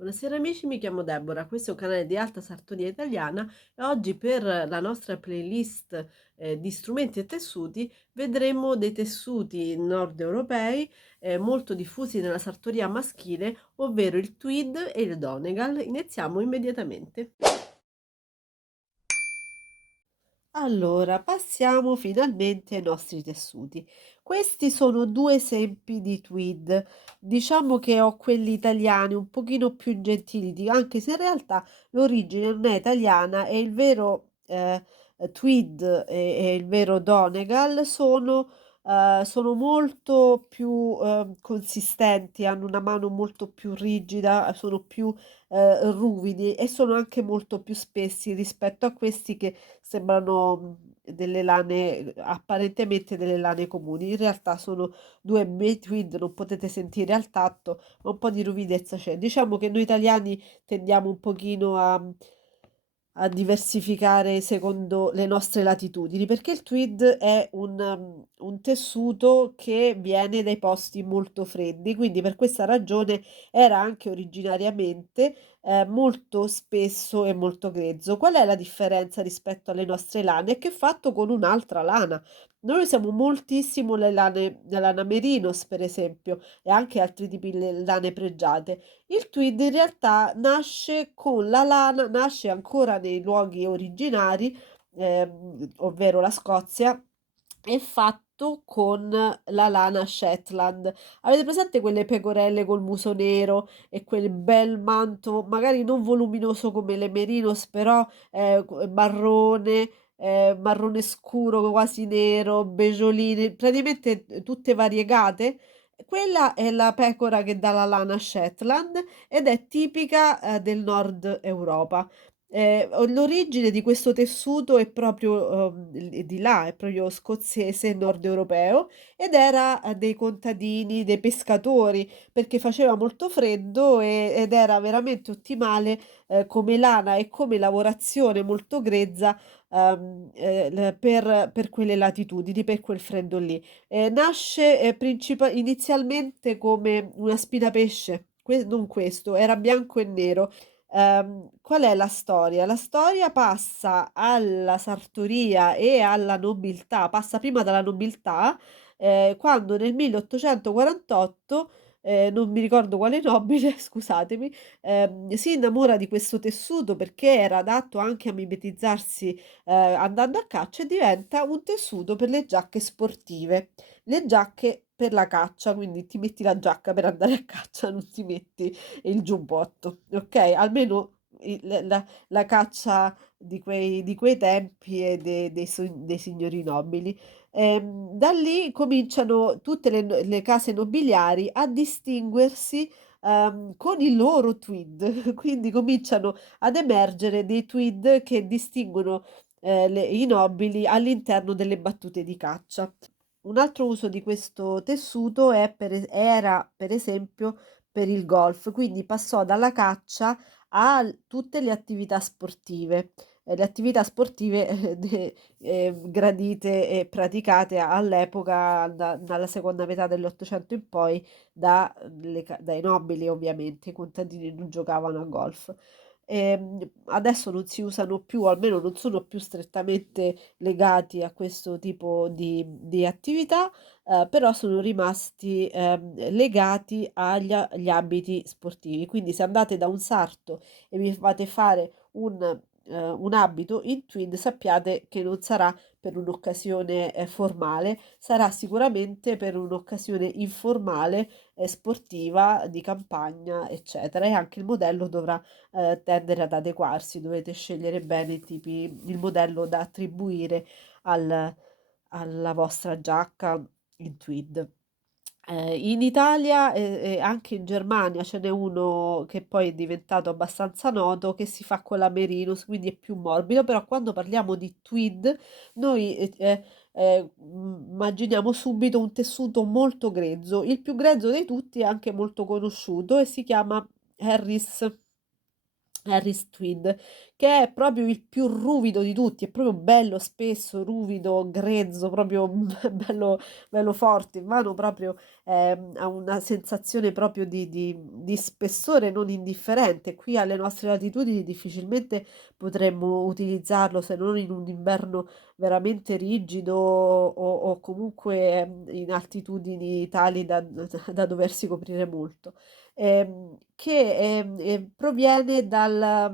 Buonasera amici, mi chiamo Deborah, questo è un canale di Alta Sartoria Italiana e oggi per la nostra playlist di strumenti e tessuti vedremo dei tessuti nord europei molto diffusi nella sartoria maschile, ovvero il tweed e il donegal. Iniziamo immediatamente. Allora, passiamo finalmente ai nostri tessuti. Questi sono due esempi di tweed. Diciamo che ho quelli italiani un pochino più ingentiliti, anche se in realtà l'origine non è italiana e il vero tweed e il vero Donegal sono molto più consistenti, hanno una mano molto più rigida, sono più ruvidi e sono anche molto più spessi rispetto a questi che sembrano, delle lane apparentemente delle lane comuni. In realtà sono 2 bei tweed, non potete sentire al tatto, ma un po' di ruvidezza c'è. Diciamo che noi italiani tendiamo un pochino a diversificare secondo le nostre latitudini, perché il tweed è un tessuto che viene dai posti molto freddi, quindi per questa ragione era anche originariamente molto spesso e molto grezzo. Qual è la differenza rispetto alle nostre lane? È che è fatto con un'altra lana. Noi usiamo moltissimo le lane la lana merinos, per esempio, e anche altri tipi le lane pregiate. Il tweed in realtà nasce con la lana, nasce ancora nei luoghi originari, ovvero la Scozia, è fatto con la lana Shetland. Avete presente quelle pecorelle col muso nero e quel bel manto, magari non voluminoso come le Merinos, però marrone, marrone scuro, quasi nero, beggiolini, praticamente tutte variegate? Quella è la pecora che dà la lana Shetland ed è tipica del nord Europa. L'origine di questo tessuto è proprio, di là, è proprio scozzese, nord europeo, ed era, dei contadini, dei pescatori, perché faceva molto freddo ed era veramente ottimale, come lana e come lavorazione molto grezza, l per quelle latitudini, per quel freddo lì. Nasce, inizialmente come una spinapesce, non questo, era bianco e nero. Qual è la storia? La storia passa alla sartoria e alla nobiltà, passa prima dalla nobiltà, quando nel 1848, non mi ricordo quale nobile, scusatemi, si innamora di questo tessuto perché era adatto anche a mimetizzarsi, andando a caccia e diventa un tessuto per le giacche sportive. Le giacche per la caccia, quindi ti metti la giacca per andare a caccia, non ti metti il giubbotto, okay, almeno i la caccia di quei tempi e dei signori nobili. Da lì cominciano tutte le case nobiliari a distinguersi, con i loro tweed, quindi cominciano ad emergere dei tweed che distinguono, le i nobili all'interno delle battute di caccia. Un altro uso di questo tessuto era per esempio per il golf, quindi passò dalla caccia a tutte le attività sportive. Le attività sportive gradite e praticate all'epoca, dalla seconda metà dell'Ottocento in poi, dai nobili ovviamente, i contadini non giocavano a golf. Adesso non si usano più, o almeno non sono più strettamente legati a questo tipo di attività, però sono rimasti, legati agli abiti sportivi. Quindi se andate da un sarto e vi fate fare un abito in tweed, sappiate che non sarà per un'occasione, formale, sarà sicuramente per un'occasione informale, sportiva, di campagna, eccetera, e anche il modello dovrà, tendere ad adeguarsi. Dovete scegliere bene il modello da attribuire al alla vostra giacca in tweed. In Italia e anche in Germania ce n'è uno che poi è diventato abbastanza noto, che si fa con la Merinus, quindi è più morbido, però quando parliamo di tweed noi, immaginiamo subito un tessuto molto grezzo. Il più grezzo dei tutti è anche molto conosciuto e si chiama Harris. Harris Tweed, che è proprio il più ruvido di tutti, è proprio bello spesso, ruvido, grezzo, proprio bello, bello forte, in mano proprio ha una sensazione proprio di spessore non indifferente. Qui alle nostre latitudini difficilmente potremmo utilizzarlo se non in un inverno veramente rigido o comunque in altitudini tali da doversi coprire molto che, proviene da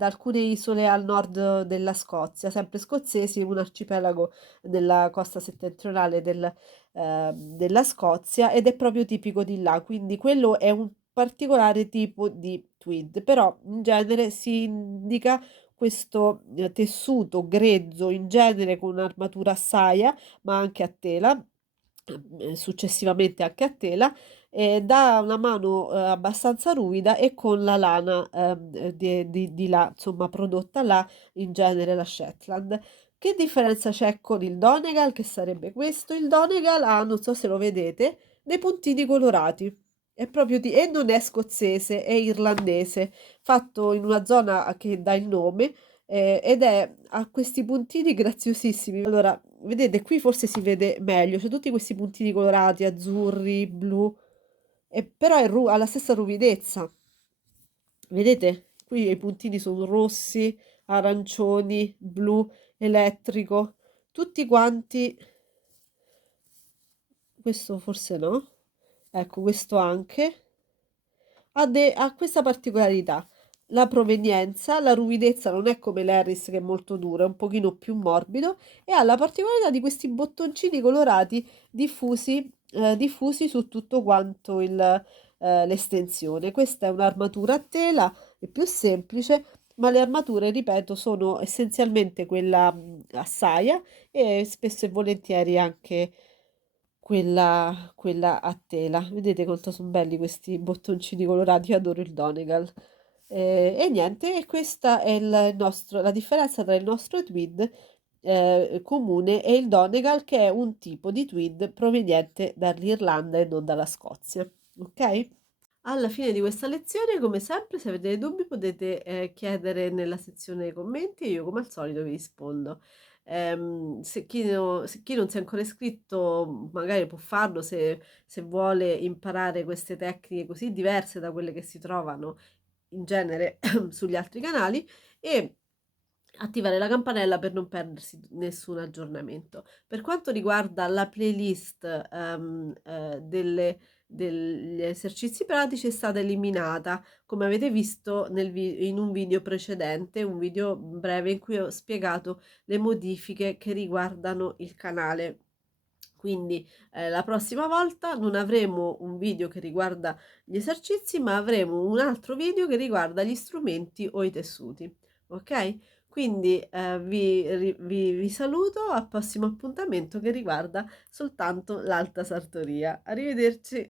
alcune isole al nord della Scozia, sempre scozzesi, un arcipelago della costa settentrionale della Scozia ed è proprio tipico di là, quindi quello è un particolare tipo di tweed, però in genere si indica questo tessuto grezzo, in genere con un'armatura a saia, ma anche a tela, successivamente anche a tela, da una mano, abbastanza ruvida e con la lana, di là, insomma prodotta là, in genere la Shetland. Che differenza c'è con il Donegal, che sarebbe questo? Il Donegal ha, non so se lo vedete, dei puntini colorati. È proprio e non è scozzese, è irlandese, fatto in una zona a che dà il nome, ed ha questi puntini graziosissimi. Allora, vedete qui forse si vede meglio, c'è tutti questi puntini colorati, azzurri, blu, però ha la stessa ruvidezza. Vedete? Qui i puntini sono rossi, arancioni, blu, elettrico, tutti quanti. Questo forse no. Ecco, questo anche. Ha questa particolarità. La provenienza, la ruvidezza non è come l'Harris che è molto duro, è un pochino più morbido e ha la particolarità di questi bottoncini colorati diffusi su tutto quanto l'estensione. Questa è un'armatura a tela, è più semplice, ma le armature, ripeto, sono essenzialmente quella a saia e spesso e volentieri anche quella a tela. Vedete quanto son belli questi bottoncini colorati, io adoro il Donegal. E niente, e questa è la differenza tra il nostro tweed comune e il Donegal, che è un tipo di tweed proveniente dall'Irlanda e non dalla Scozia. Ok? Alla fine di questa lezione, come sempre, se avete dei dubbi potete chiedere nella sezione commenti e io come al solito vi rispondo. Se chi non si è ancora iscritto magari può farlo se vuole imparare queste tecniche così diverse da quelle che si trovano in genere sugli altri canali e attivare la campanella per non perdersi nessun aggiornamento. Per quanto riguarda la playlist degli esercizi pratici è stata eliminata, come avete visto in un video precedente, un video breve in cui ho spiegato le modifiche che riguardano il canale. Quindi la prossima volta non avremo un video che riguarda gli esercizi, ma avremo un altro video che riguarda gli strumenti o i tessuti. Ok? Quindi vi saluto al prossimo appuntamento che riguarda soltanto l'Alta Sartoria. Arrivederci.